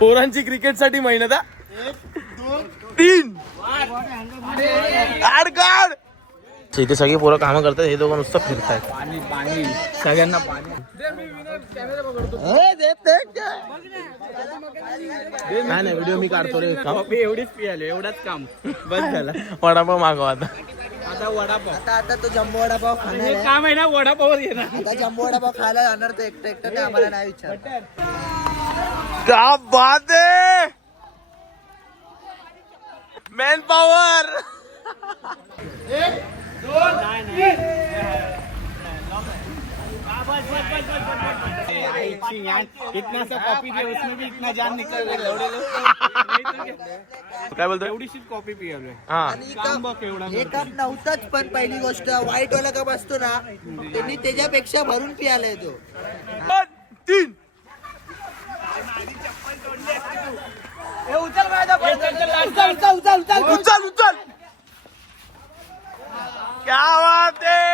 पोरांची क्रिकेट साठी मेहनत. 3 काढ काढ. इथे सगळी पोरं कामं करतात, हे दोघं नुसतं फिरतायत. पाणी पाणी सगळ्यांना पाणी. नाही व्हिडिओ मी काढतो रे. कॉफी एवढीच पियालो, एवढाच काम बस झाला. वडापाव मागवा आता. आता वडापाव. आता तो जम्बो वडापाव खाणार आहे. काम आहे ना, वडापाव घेणार. आता जम्बो वडापाव खायला जाणार तो एकटं ते आम्हाला नाही विचार. क्या बात है, मॅन पॉवर. इतना सा कॉफी पिया, उसमें भी इतना जान निकल रहा है. काय बोलतोय? एवढीशी कॉफी पियालोय. हा आणि हे कप नव्हताच, पण पहिली गोष्ट व्हाईट वाला कप असतो ना, त्यांनी त्याच्यापेक्षा भरून पियालाय तो. 3 उचल उचल. क्या बात है.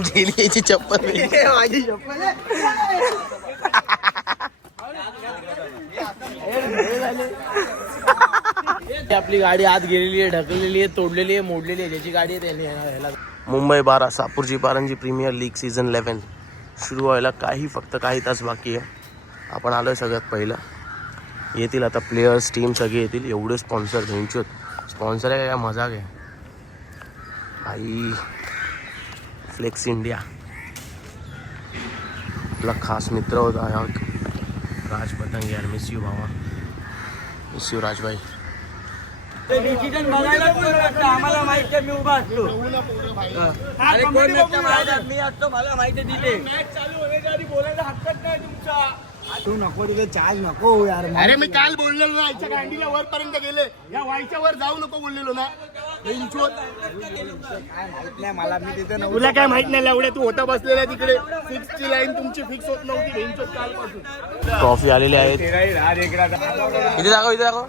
गेली याची चप्पल. माझी चप्पल आहे. आपली गाडी आत गेलेली आहे, ढकललेली आहे, तोडलेली आहे, मोडलेली आहे. ज्याची गाडी आहे त्याने ह्याला. मुंबई 12 सापूरची पारंजी प्रीमियर लीग सीझन 11 सुरू व्हायला फक्त काही तास बाकी आहे. आपण आलोय सगळ्यात पहिलं. येतील आता प्लेयर्स, टीम सगळे येतील. एवढे स्पॉन्सर घ्यायचे. स्पॉन्सर आहे का मजाक आहे आई. फ्लेक्स इंडिया आपला खास मित्र होता राज पतंग. यार मिस यू भावा, मिस यू राजभाई. डिसिजन बघायला कोण नसतं, आम्हाला माहिती आहे. मी उभा असतो. अरे कोण नसतं माझ्यात, मी असतो. मला माहिती आहे तिथे मॅच चालू होण्याच्या आधी बोलायला हक्कच नाही तुमचा. तू नको तिथे चार्ज नको यार. अरे मी काल बोललेलो ना, आईच्या कॅन्टीला वर पर्यंत गेले. या वाईच्या वर जाऊ नको बोललेलो ना. काय माहित नाही मला, मी तिथे नव्हतो. तुला काय माहित नाही एवढ्या, तू होता बसलेला तिकडे. फिक्सची लाईन तुमची फिक्स होत नव्हती बेंचवर कालपासून. ट्रॉफी आलेली आहेत. इथे दाखव, इथे दाखव.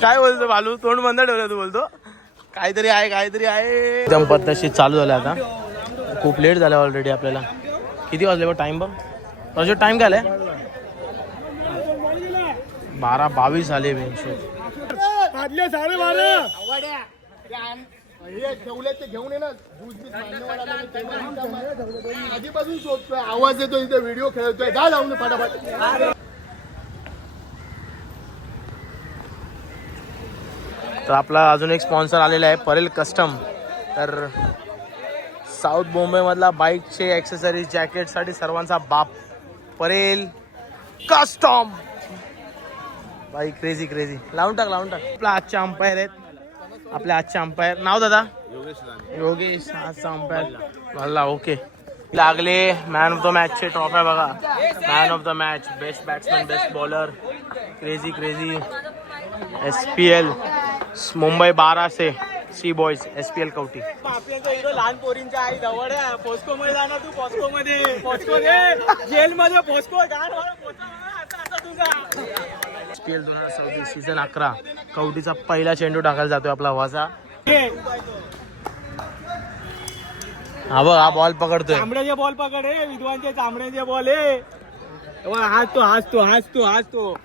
काय बोलतो बालू, तोंड बंद ठेवलं तू. बोलतो काहीतरी आहे, काहीतरी आहे. एकदम पद्धतशीर चालू झालं. आता खूप लेट झालं ऑलरेडी. आपल्याला किती वाजले बघ टाइम. बघ तसं टाइम काय आलाय. 12:22 आले बेंचवर. वाजले 12:30. हे ठेवले ते घेऊन ये ना. आधीपासून शोधतोय, आवाज येतो इथे, व्हिडिओ खेळतोय. जा जाऊन फटाफट. तर आपला अजून एक स्पॉन्सर आलेला आहे, परेल कस्टम. तर साऊथ मुंबईमधला बाईकचे ॲक्सेसरीज, जॅकेटसाठी सर्वांचा बाप परेल कस्टम. बाई क्रेझी क्रेझी. लावून टाक, लावून टाक. आपला आजचे अंपायर आहेत. आपल्या आजचे अंपायर नाव दादा योगेश. आजचा अंपायर मला ओके. लागले मॅन ऑफ द मॅचचे ट्रॉफ्या बघा. Man of the match, best batsman, best bowler. Crazy crazy. SPL Mumbai 12 say C boys SPL कवटी. लहान पोरींच्या आई जवळ आहे. पोस्को मध्ये जाणार तू. पोस्को मध्ये, पोस्को जेल मध्ये, पोस्को SPL 2024 सीझन 11 कवटीचा पहिला चेंडू टाकायला जातोय आपला वाजा. हा बघ, हा बॉल पकडतोय. चांबड्याचे बॉल पकड आहे. विद्वानचे चांबड्याचे बॉल आहे. हाच तो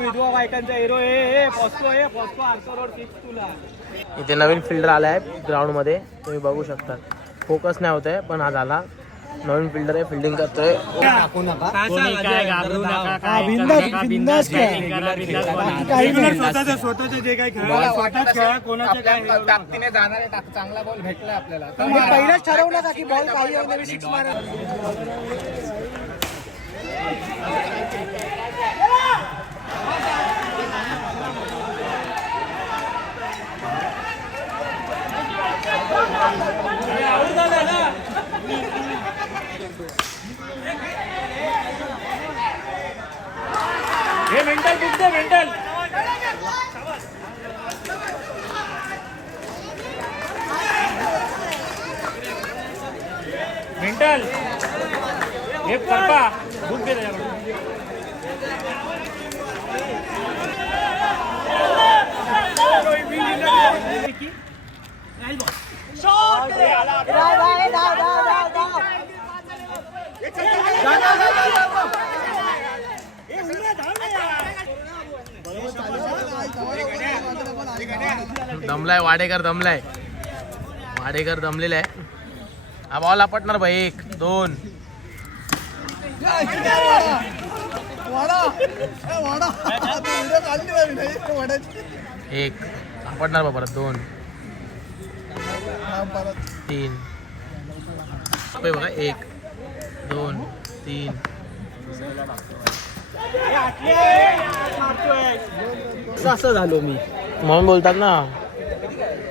विधवा बायकांचा हिरो आहे. पोस्को आहे. पोस्को आर्को रोड 6 तुला. इथे नवीन फिल्डर आला आहे ग्राउंड मध्ये, तुम्ही बघू शकता. फोकस नाही होत आहे, पण आज आला. नवीन फिल्डर आहे, फिल्डिंग करतोय. स्वतःचे जे काही खेळा, कोणाचे काय ताकदीने जाणारे चांगला बॉल भेटला आपल्याला. पहिलेच ठरवलं का की बॉल काही येऊ दे, 6 मारा. हे मेंटल बुक दे, मेंटल. मेंटल हे करपा बुक दे त्याच्याकडे. दमलाय वाडेकर, दमलाय वाडेकर, दमलेला आहे. हा बॉल आपटणार भाई. 1 2 1 आपटणार बा परत. 2 3 बघा. 1 2 3 असं झालो मी. म्हणून बोलतात ना.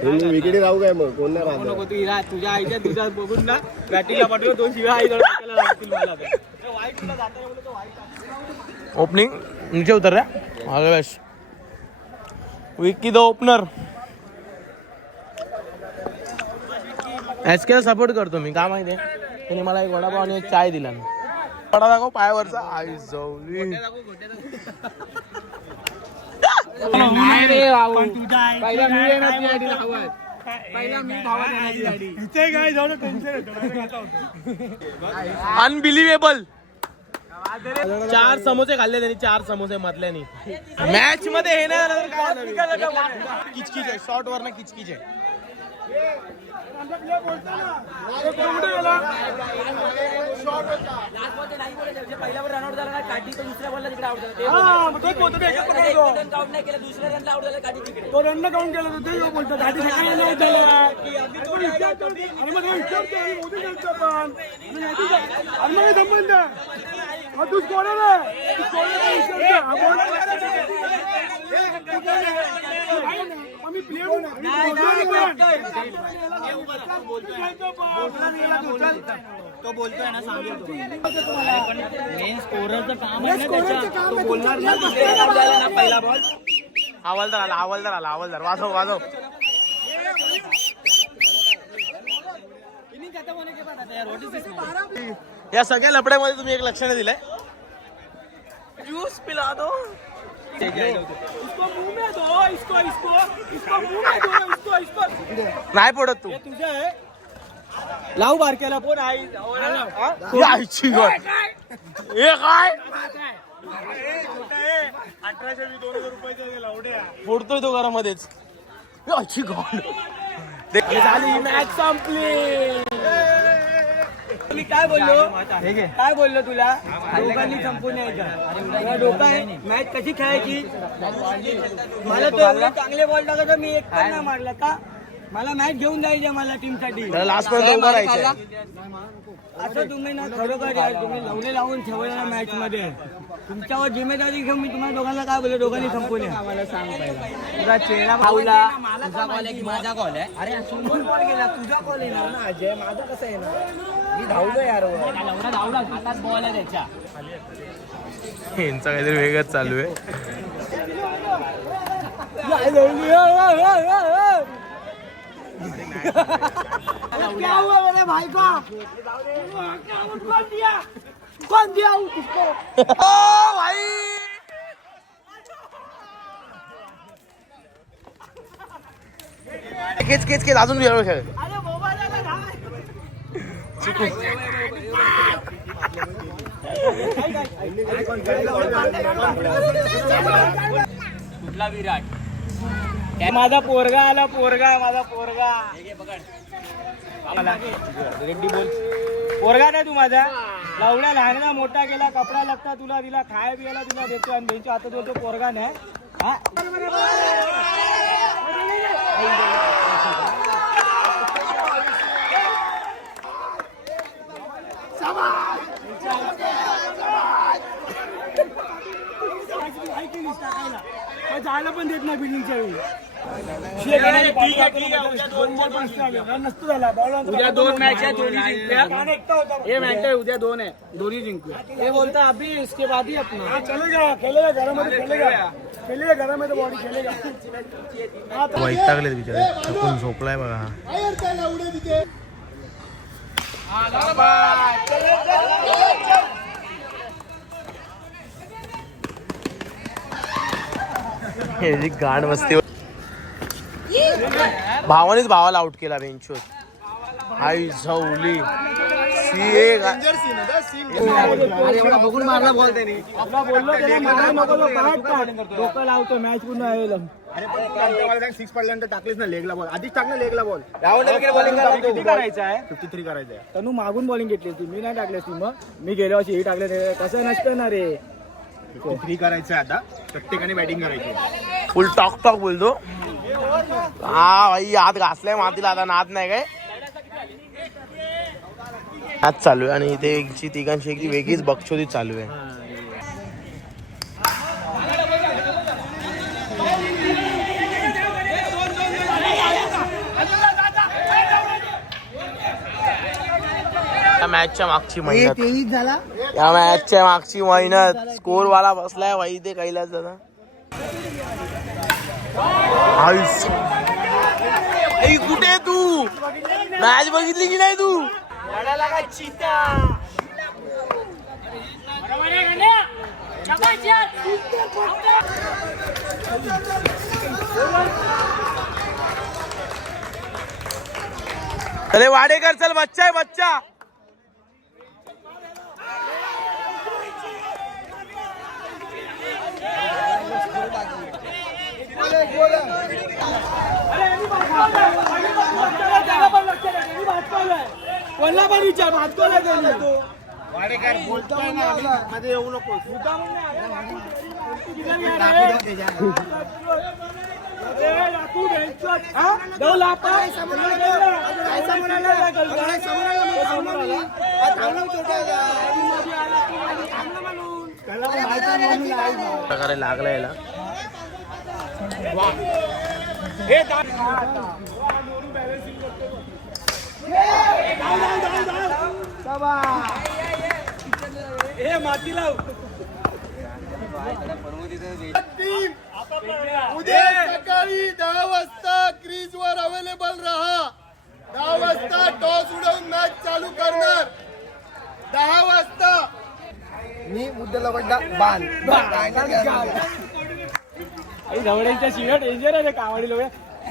विकेट राहू काय मग कोण नाही राहत. नको तू इरा तुझ्या आईच्या तुझ्या बघून ना बॅटिंगला पाठवलं 2 शिव्या आई लागतील मला. वाईट तुला जाताना बोलतो वाईट. ओपनिंग नीचे उतर रहा. All the best. Vicky the opener. एसकेला सपोर्ट करतो मी. का माहिती आहे त्याने मला एक वडापाव आणि एक चाय दिला. वडा दाखव पायावरचा. आई जवली. नाही रे भाऊ. पहिला मी येणार तुझ्यासाठी धावत. पहिला मी धावत येणार तुझ्यासाठी. इथे काय जाऊ टेन्शन येतं. अनबिलिव्हेबल. 4 समोसे खाल्ले त्यांनी. 4 समोसे मधल्यानी. मॅच मध्ये हे नाही किचकिच आहे. शॉर्ट वर ना किचकिच आहे. पहिल्यावर रनआउट झाला ना काठी तो दुसऱ्या बॉलला तिकडे आउट झाला. दुसऱ्या रनला आउट झाला काठी तिकडे. तो रन काउंट केला तर ते बोलतो गाडी सकाळी आउट झाला. आणि मग संबंध तू स्कोरर आम्ही प्लेअर तो बोलतोय ना सांगितलं मेन स्कोररचं काम आहे ना त्याच्या. तो बोलणार ना पहिला बॉल. हवालदार आला. हवालदार आला. हवालदार वाजव वाजव. या सगळ्या लपड्यामध्ये तुम्ही एक लक्ष नाही दिलंय. ज्यूस पिला दो. नाही पडत तू. लावू बारक्याला फोन आई. आईची गॉड. हे काय 18,000-2,000 रुपयाचे लावड्या फोडतोय तो घरामध्येच. आईची गॉड. झाली मॅच संपली. मी काय बोललो तुला दोघांनी संपून यायचं. डोका आहे मॅच कशी खेळायची. मला तो एवढे चांगले बॉल टाकत मी एक पण नाही मारला का. मला मॅच घेऊन जायचे मला टीम साठी. लास्ट पर्यंत उभं राहायचं. असं तुम्ही ना खरोखर यार तुम्ही लवले लावून ठेवलं ना मॅच मध्ये. तुमच्यावर जिम्मेदारी घेऊन मी तुम्हाला दोघांना काय बोललो दोघांनी संपून या. मला सांग पहिला तुझा चेहरा भावला. तुझा कॉल आहे की माझा कॉल आहे. अरे समोर बॉल गेला तुझा कॉल येणार ना अजय. माझा कसं येणार. मी धावलो यार. लवडा धावला हातात बॉल आहे त्याच्या. यांचं काहीतरी वेगळंच चालू आहे. क्या हुआ मेरे भाई को. कौन दिया उसको. भाई केच केच केच अजून वेळ खेळ. कुठला विराट. माझा पोरगा आला. माझा पोरगा. रेड्डी बोल. पोरगा नाही तू माझा. लवड्या लहानला मोठा केला. कपडा लागता तुला दिला. खाय पियाला तुला देतो आणि त्यांच्या हातात बोलतो पोरगा नाही. जायला पण देत नाही बिल्डिंगच्या वेळी. उद्या 2 मॅच आहे दोन्ही जिंकल्या. हे मॅच आहे उद्या 2 आहे दोन्ही जिंकल्या. हे बोलता अभी इसके बाद ही अपना चलेगा खेलेगा घरामध्ये खेलेगा घरामध्ये बॉडी खेलेगा. वैतागले बिचारे. थकून झोपलाय बघा. ह्याची गाण मस्ती. भावानेच भावाला आउट केला बेंचवर. आई झवली डेंजर सीन होता सीन. बघून मारला बॉल त्याने बोललो त्याला डोकं लावतो मॅच पूर्ण आहे. अरे पण तू नंतर मला सांग 6 पडल्यानंतर टाकलीस ना लेगला बॉल. आधीच टाक ना लेगला बॉल. किती करायचं आहे 53 करायचं आहे. तनु मागून बॉलिंग घेतली होती मी नाही टाकली ती. मग मी गेल्या वर्षी ही टाकले कसं नसतं ना रे. 53 करायचं आहे आता. प्रत्येकाने बॅटिंग करायची. फुल टॉक टॉक बोलतो. हा भाई हात घासलाय मातीला आता नाद नाही काय आज चालू आहे. आणि इथे एकची तिघांची एक वेगळीच बक्षोदी चालू आहे. या मॅचच्या मागची मेहनत या मॅचच्या मागची मेहनत स्कोर वाला बसलाय भाई ते कैलास दादा. कुठे तू मॅच बघितली की नाही तू. अरे वाडेकर चल बच्चा आहे बच्चा. कोणला पण विचार भाजकोला वाडेकर बोलतोय ना मध्ये येऊ नको. प्रकारे लागला याला. माती लाव उद्या सकाळी 10 वाजता क्रीज वर अवेलेबल राहा. 10 वाजता टॉस उडवून मॅच चालू करणार. 10 वाजता मी मुद्द्याला पडला बाण. धवड्यांच्या शिव्या डेंजर आहे कावडी लोक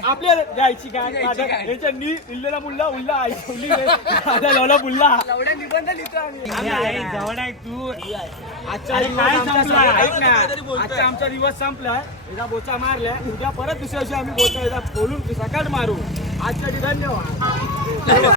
आपल्याला जायची काय याच्या इल्लेला मुल्ला उल्ला आईला बुल्ला निबंध लिहितो आम्ही. तू आजचा आमचा दिवस संपलाय. एकदा बोचा मारलाय उद्या परत दुसऱ्या दिवशी आम्ही बोचा बोलून सकाळ मारू. आजच्या धन्यवाद.